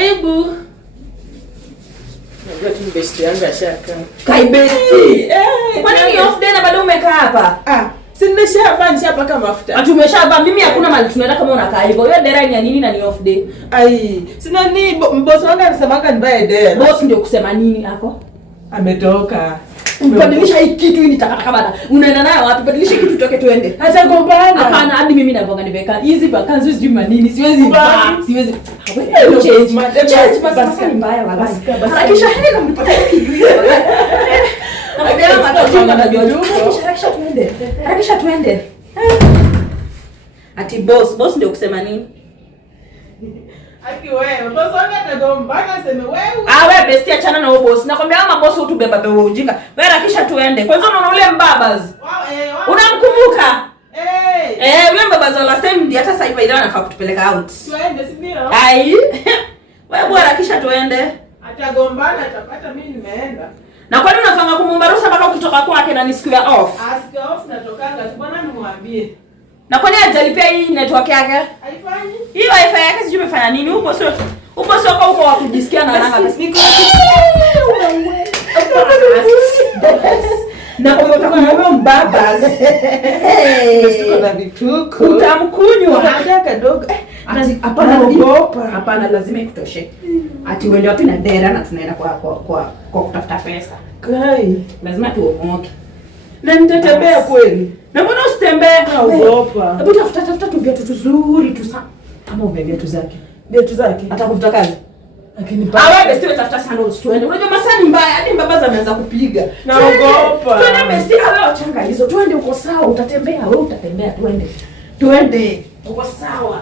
Karibu. Najua tu besti yangu ashaka. Kai besti. Kwa nini off day na bado umekaa hapa? Si nimeshapa nishapaka mafuta. Tumeshapa, mimi hakuna mali tunaenda kama unakaa hivyo. Hiyo dera ni ya nini na ni off day? Sina ni boss wangu anasemanga nibae dera. Boss ndio kusema nini hapo? Ametoka. Badilisha hii kitu hii nitakataka bana. Unaenda nayo wapi? Badilisha kitu toke tuende. Acha gombana. Hapana, hadi mimi nagonga nimeweka. Hizi vacancies sijui manini. Siwezi. Change basi mbaya wala. Hakisha hili na mnipatie kitu hizo. Hakisha tuende. Ati boss ndio kusema nini? Aki wewe, boss wangu atagombana sema wewe. Wewe bestia achana na huyo boss. Nakwambia kama boss utubeba beba ujinga. Wewe hakisha tuende. Kwanza unaona ule mbabas. Unamkumbuka? Ule mbabas wa last time hata sasa hivi anafaa kutupeleka out. Tuende si ndio? Wewe bora hakisha tuende. Atagombana atapata mimi nimeenda. Na kwani unafanya kumumbarusa mpaka ukitoka kwake na ni siku ya off? Siku ya off natokanga tu bwana nimwambie. Na kwani hajalipia hii network yake? Haifanyi? Hii wifi yake sijui imefanya nini? Upo sio kwa huko wa kujisikia na nanga basi. Niko na kwa utakuwa na mbaba. Siko na vituko. Utamkunywa. Hata kadogo. Hapana, lazima ikutoshe. Ati uende wapi na dera na tunaenda kwa kutafuta pesa. Kai, lazima tuomoke. Na nitatembea kweli. Na mbona usitembee? Naogopa. Hebu tafuta tu viatu tuzuri tu sana. Kama uve viatu zake. Viatu zake. Atakufuta kazi. Lakini wewe besti tafuta sandals tuende. Unajua masaa ni mbaya, hadi mbaba zameanza kupiga. Naogopa. Tuende besti, wewe changa hizo. Tuende uko sawa, utatembea, wewe utatembea, tuende. Tuende. Uko sawa.